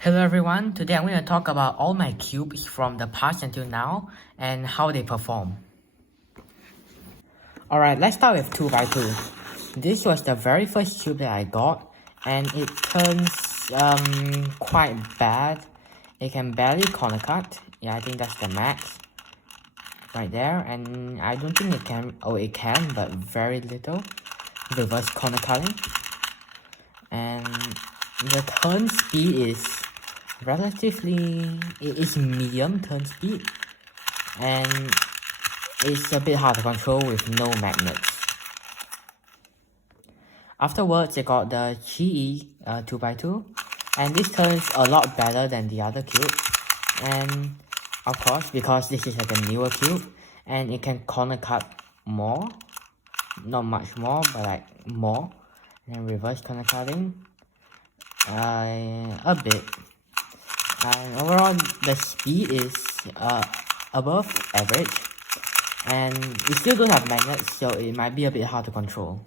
Hello everyone, today I'm going to talk about all my cubes from the past until now and how they perform. Alright, let's start with 2x2. This was the very first cube that I got and it turns quite bad. It can barely corner cut. Yeah, I think that's the max right there, and I don't think it can, it can, but very little reverse corner cutting. And the turn speed is it is medium turn speed, and it's a bit hard to control with no magnets. Afterwards, I got the GE 2x2, and this turns a lot better than the other cube. And of course, because this is like a newer cube, and it can corner cut more, not much more, but like more. And reverse corner cutting, a bit. And overall, the speed is above average, and we still don't have magnets, so it might be a bit hard to control.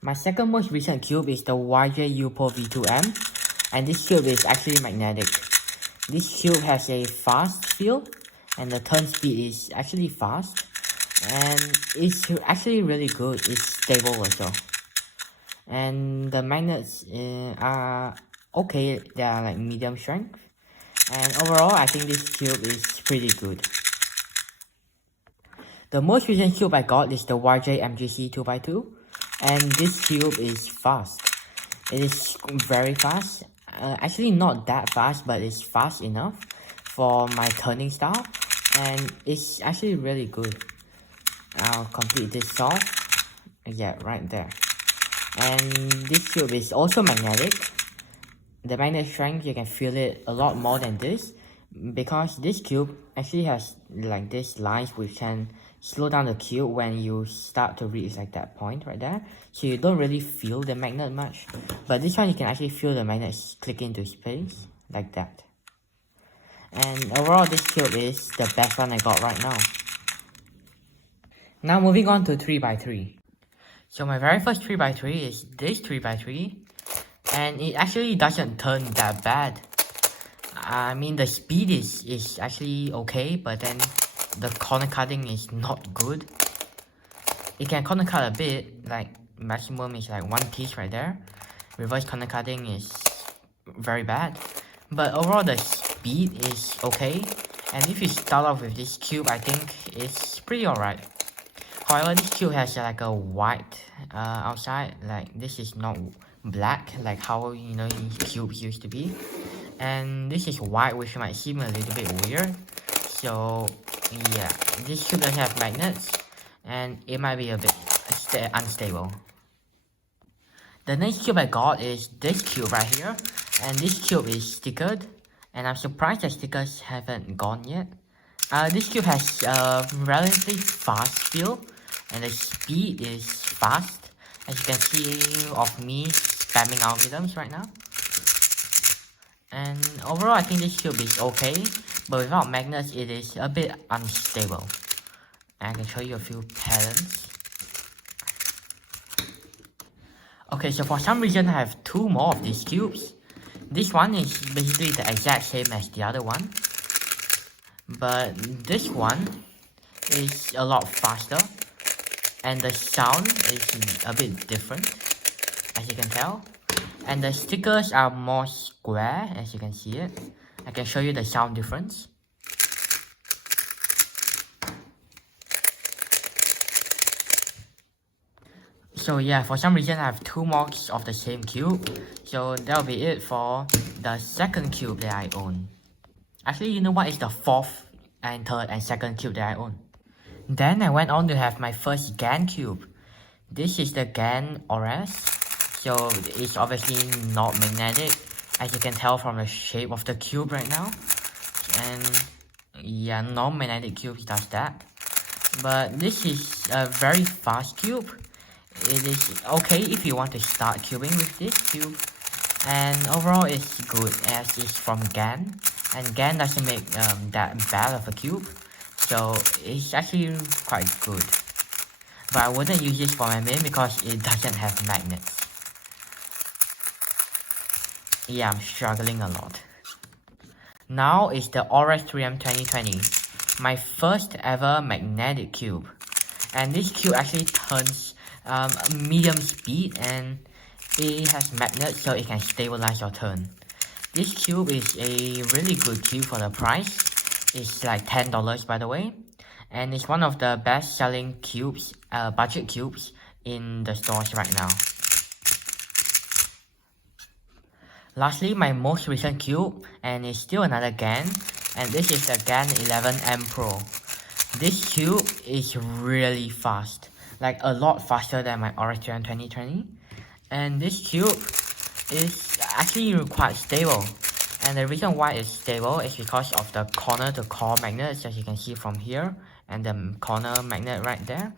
My second most recent cube is the YJ V2M, and this cube is actually magnetic. This cube has a fast feel, and the turn speed is actually fast, and it's actually really good. It's stable also. And the magnets are okay, they are like medium strength. And overall, I think this cube is pretty good. The most recent cube I got is the PLAgpgAMvwc 2x2, and this cube is fast. It is very fast. Actually not that fast, but it's fast enough for my turning style, and it's actually really good. I'll complete this off. Yeah, right there. And this cube is also magnetic. The magnet strength, you can feel it a lot more than this, because this cube actually has like these lines which can slow down the cube when you start to reach like that point right there, so you don't really feel the magnet much. But this one, you can actually feel the magnet click into space like that. And overall, this cube is the best one I got right now. Now moving on to 3x3. So my very first 3x3 is this 3x3, and it actually doesn't turn that bad. I mean, the speed is actually okay, but then the corner cutting is not good. It can corner cut a bit, like maximum is like 1 piece right there. Reverse corner cutting is very bad, but overall the speed is okay. And if you start off with this cube, I think it's pretty alright. However, this cube has like a white outside, like this is not black like how cubes used to be, and this is white, which might seem a little bit weird. So yeah, this cube doesn't have magnets, and it might be a bit unstable. The next cube I got is this cube right here, and this cube is stickered, and I'm surprised the stickers haven't gone yet. This cube has a relatively fast feel, and the speed is fast, as you can see of me spamming algorithms right now. And overall, I think this cube is okay, but without magnets, it is a bit unstable. And I can show you a few patterns. Okay, so for some reason, I have 2 more of these cubes. This one is basically the exact same as the other one, but this one is a lot faster, and the sound is a bit different, as you can tell. And the stickers are more square, as you can see it. I can show you the sound difference. So yeah, for some reason I have 2 more of the same cube. So that'll be it for the second cube that I own. Actually, you know what is the 4th and 3rd and 2nd cube that I own? Then I went on to have my first GAN cube. This is the GAN ORS. So it's obviously not magnetic, as you can tell from the shape of the cube right now. And yeah, non-magnetic cubes does that. But this is a very fast cube. It is okay if you want to start cubing with this cube. And overall it's good, as it's from GAN. And GAN doesn't make that bad of a cube. So it's actually quite good. But I wouldn't use this for my main because it doesn't have magnets. Yeah, I'm struggling a lot. Now is the Aura 3M 2020, my first ever magnetic cube. And this cube actually turns medium speed, and it has magnets so it can stabilize your turn. This cube is a really good cube for the price. It's like $10 by the way. And it's one of the best selling cubes, budget cubes in the stores right now. Lastly, my most recent cube, and it's still another GAN, and this is the GAN 11M Pro. This cube is really fast, like a lot faster than my Aura 3M 2020. And this cube is actually quite stable. And the reason why it's stable is because of the corner to core magnets, as you can see from here, and the corner magnet right there.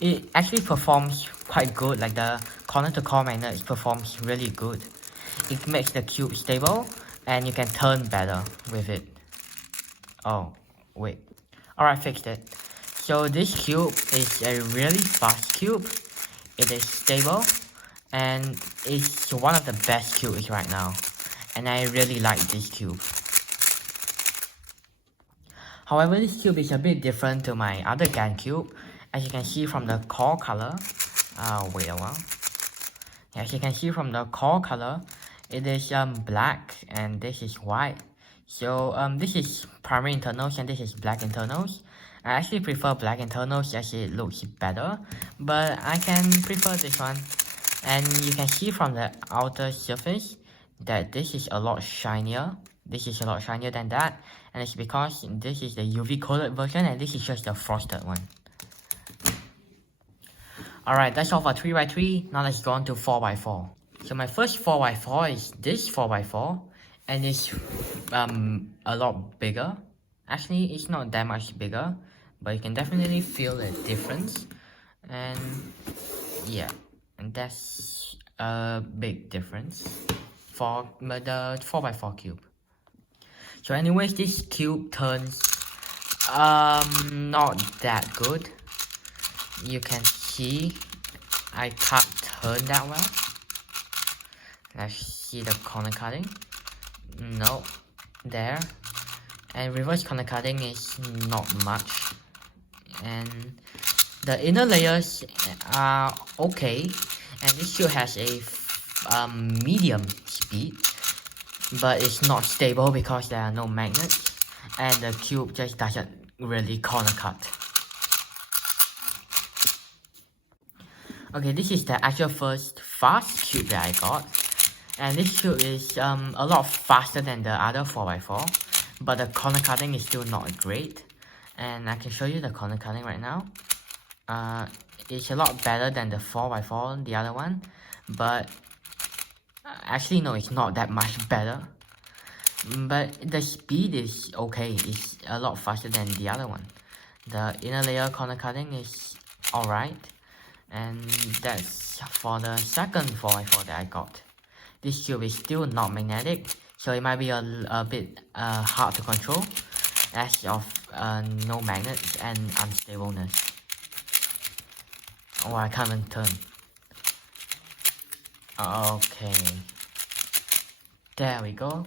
It actually performs quite good, like the corner to core magnet performs really good. It makes the cube stable, and you can turn better with it. Oh, wait. Alright, fixed it. So this cube is a really fast cube. It is stable, and it's one of the best cubes right now. And I really like this cube. However, this cube is a bit different to my other GAN cube. As you can see from the core color, wait a while. As you can see from the core color, it is black and this is white. So this is primary internals and this is black internals. I actually prefer black internals as it looks better, but I can prefer this one. And you can see from the outer surface that this is a lot shinier. This is a lot shinier than that, and it's because this is the UV colored version and this is just the frosted one. Alright, that's all for 3x3. Now let's go on to 4x4. So my first 4x4 is this 4x4, and it's a lot bigger. Actually, it's not that much bigger, but you can definitely feel the difference. And yeah, and that's a big difference for the 4x4 cube. So anyways, this cube turns not that good. You can see I can't turn that well. Let's see the corner cutting. No, there. And reverse corner cutting is not much. And the inner layers are okay. And this cube has a medium speed, but it's not stable because there are no magnets, and the cube just doesn't really corner cut. Okay, this is the actual first fast cube that I got, and this cube is a lot faster than the other 4x4, but the corner cutting is still not great. And I can show you the corner cutting right now. It's a lot better than the 4x4, the other one, but actually no, it's not that much better. But the speed is okay, it's a lot faster than the other one. The inner layer corner cutting is alright. And that's for the second 4x4 that I got. This cube is still not magnetic, so it might be a bit hard to control as of no magnets and unstableness. Oh, I can't even turn. Okay. There we go.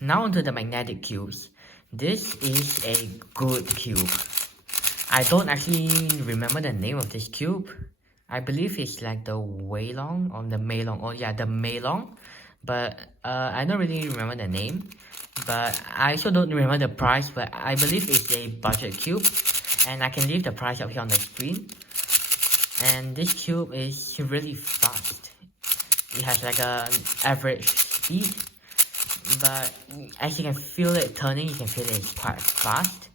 Now onto the magnetic cubes. This is a good cube. I don't actually remember the name of this cube. I believe it's like the Weilong or the Meilong. Oh yeah, the Meilong. But I don't really remember the name. But I also don't remember the price, but I believe it's a budget cube. And I can leave the price up here on the screen. And this cube is really fast. It has like an average speed. But as you can feel it turning, you can feel it's quite fast.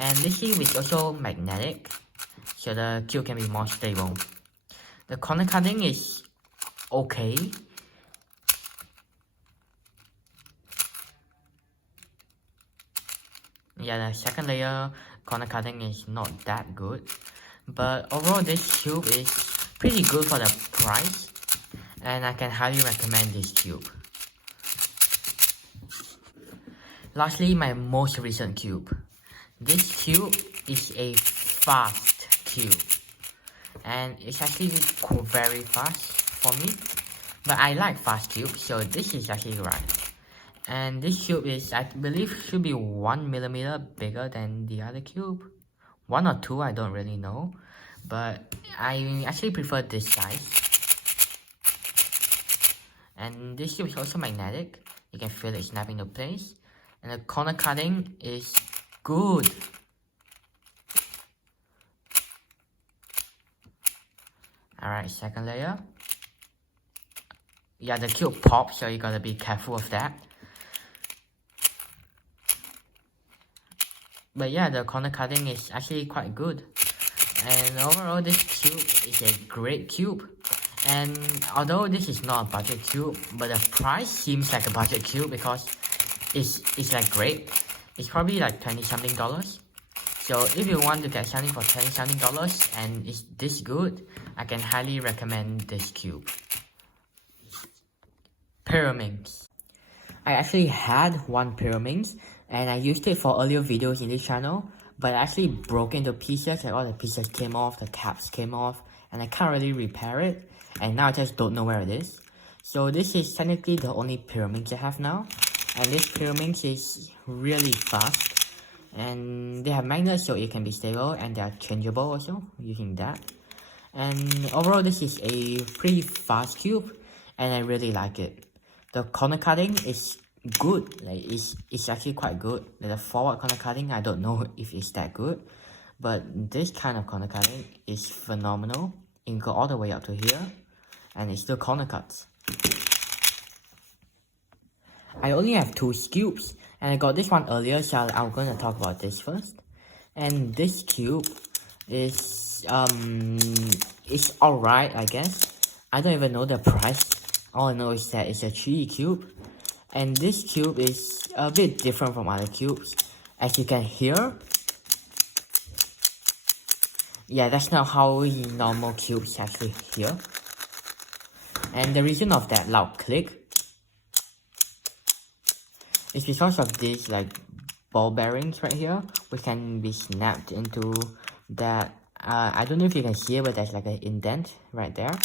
And this cube is also magnetic, so the cube can be more stable. The corner cutting is okay. Yeah, the second layer corner cutting is not that good. But overall, this cube is pretty good for the price. And I can highly recommend this cube. Lastly, my most recent cube. This cube is a fast cube, and it's actually very fast for me, but I like fast cubes, so this is actually right. And this cube is, I believe, should be 1 millimeter bigger than the other cube. 1 or 2, I don't really know. But I actually prefer this size. And this cube is also magnetic. You can feel it snapping into place. And the corner cutting is good. Alright, second layer. Yeah, the cube pops, so you gotta be careful of that. But yeah, the corner cutting is actually quite good. And overall, this cube is a great cube. And although this is not a budget cube, but the price seems like a budget cube because it's like great. It's probably like $20 something. So if you want to get something for $20 something and it's this good, I can highly recommend this cube. Pyraminx. I actually had one Pyraminx and I used it for earlier videos in this channel, but I actually broke into pieces and all the pieces came off, the caps came off, and I can't really repair it, and now I just don't know where it is. So this is technically the only Pyraminx I have now, and this Pyraminx is really fast, and they have magnets so it can be stable, and they are changeable also using that. And overall, this is a pretty fast cube, and I really like it. The corner cutting is good, like it's actually quite good. Like the forward corner cutting, I don't know if it's that good, but this kind of corner cutting is phenomenal. You can go all the way up to here, and it still corner cuts. I only have 2 Skewbs, and I got this one earlier, so I'm gonna talk about this first. And this cube is it's alright, I guess. I don't even know the price. All I know is that it's a 3D cube, and this cube is a bit different from other cubes. As you can hear, yeah, that's not how normal cubes actually hear. And the reason of that loud click is because of these like ball bearings right here, which can be snapped into that. I don't know if you can see it, but there's like an indent right there.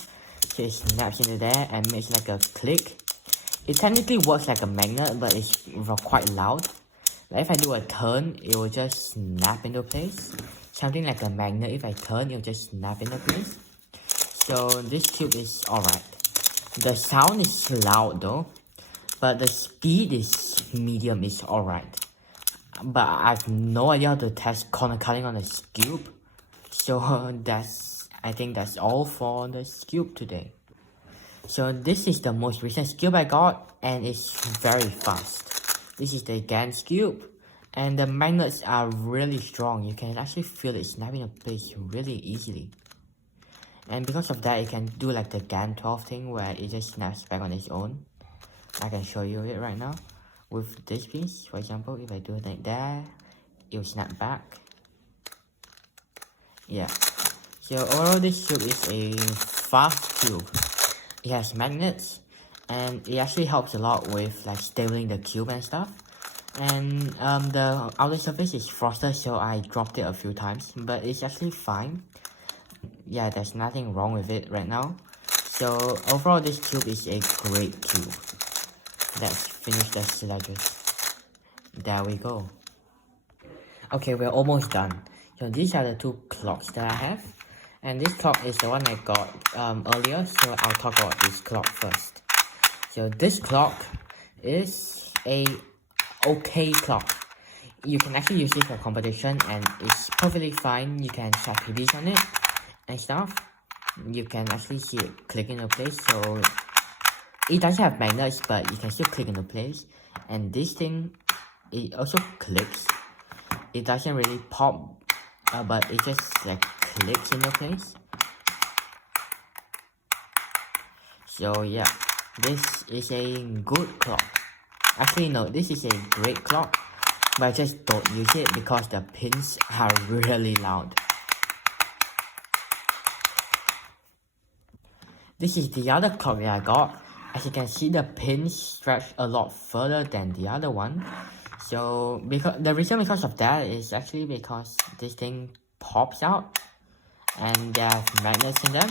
So it snaps into there and makes like a click. It technically works like a magnet, but it's quite loud. Like if I do a turn, it will just snap into place. Something like a magnet, if I turn, it will just snap into place. So this cube is alright. The sound is loud though, but the speed is medium, is alright. But I have no idea how to test corner cutting on the Skewb. So I think that's all for the Skewb today. So this is the most recent Skewb I got, and it's very fast. This is the GAN Skewb, and the magnets are really strong. You can actually feel it snapping in place really easily. And because of that, you can do like the GAN 12 thing where it just snaps back on its own. I can show you it right now. With this piece, for example, if I do it like that, it will snap back. Yeah. So overall, this cube is a fast cube. It has magnets, and it actually helps a lot with like stabilizing the cube and stuff. And the outer surface is frosted, so I dropped it a few times, but it's actually fine. Yeah, there's nothing wrong with it right now. So overall, this cube is a great cube. Let's finish the syllabus. There we go. Okay, we're almost done. So these are the 2 clocks that I have. And this clock is the one I got earlier, so I'll talk about this clock first. So this clock is a okay clock. You can actually use it for competition, and it's perfectly fine. You can set PBs on it and stuff. You can actually see it click into place, so it doesn't have magnets, but you can still click into place. And this thing, it also clicks. It doesn't really pop, but it just like clicks into place. So yeah, this is a good clock. Actually no, this is a great clock, but I just don't use it because the pins are really loud. This is the other clock that I got. As you can see, the pins stretch a lot further than the other one. So the reason because of that is actually because this thing pops out and there are magnets in them.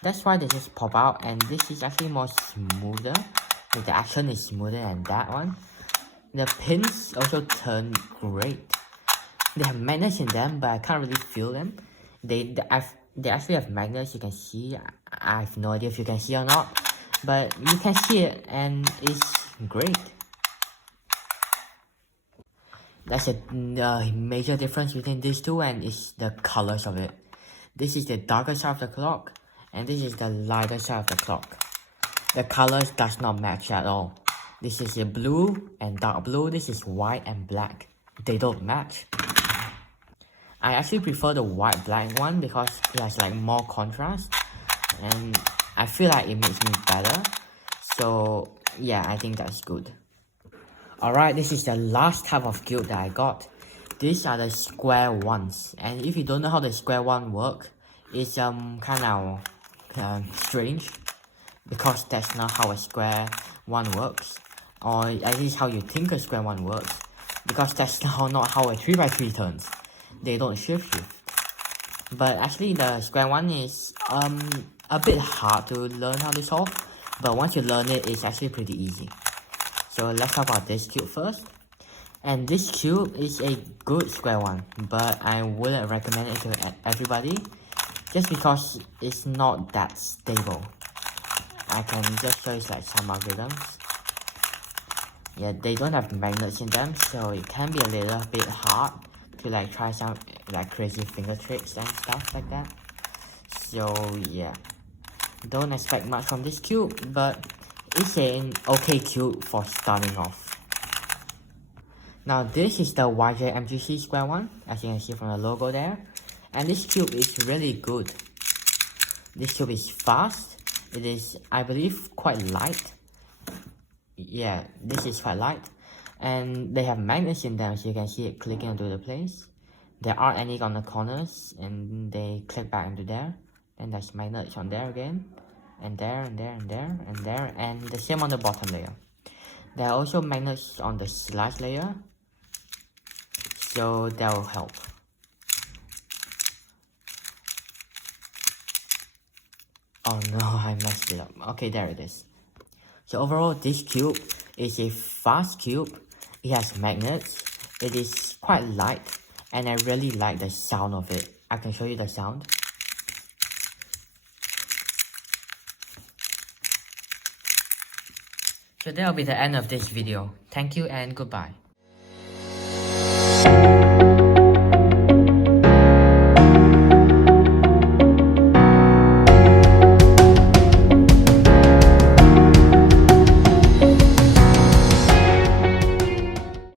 That's why they just pop out, and this is actually more smoother so the action is smoother than that one. The pins also turn great. They have magnets in them, but I can't really feel them. They actually have magnets, you can see. I have no idea if you can see or not, but you can see it and it's great. That's a major difference between these two, and it's the colors of it. This is the darker side of the clock, and this is the lighter side of the clock. The colors does not match at all. This is a blue and dark blue, this is white and black. They don't match. I actually prefer the white black one because it has like more contrast, and I feel like it makes me better. So yeah, I think that's good. Alright, this is the last type of cube that I got. These are the square ones, and if you don't know how the square one work, it's kind of strange, because that's not how a square one works, or at least how you think a square one works, because that's not how a 3x3 turns. They don't shift. But actually the square one is a bit hard to learn how to solve, but once you learn it, it's actually pretty easy. So let's talk about this cube first. And this cube is a good square one, but I wouldn't recommend it to everybody, just because it's not that stable. I can just show you like some algorithms. Yeah, they don't have magnets in them, so it can be a little bit hard to like try some like crazy finger tricks and stuff like that. So yeah, don't expect much from this cube, but it's an okay cube for starting off. Now this is the PLAgpgAMvwc square one, as you can see from the logo there. And this cube is really good. This cube is fast. It is, I believe, quite light. Yeah, this is quite light. And they have magnets in them, so you can see it clicking into the place. There aren't any on the corners, and they click back into there. And there's magnets on there again. And there, and there, and there, and there, and the same on the bottom layer. There are also magnets on the slash layer, so that will help. Oh no, I messed it up. Okay, there it is. So overall, this cube is a fast cube. It has magnets. It is quite light, and I really like the sound of it. I can show you the sound. So that'll be the end of this video. Thank you and goodbye.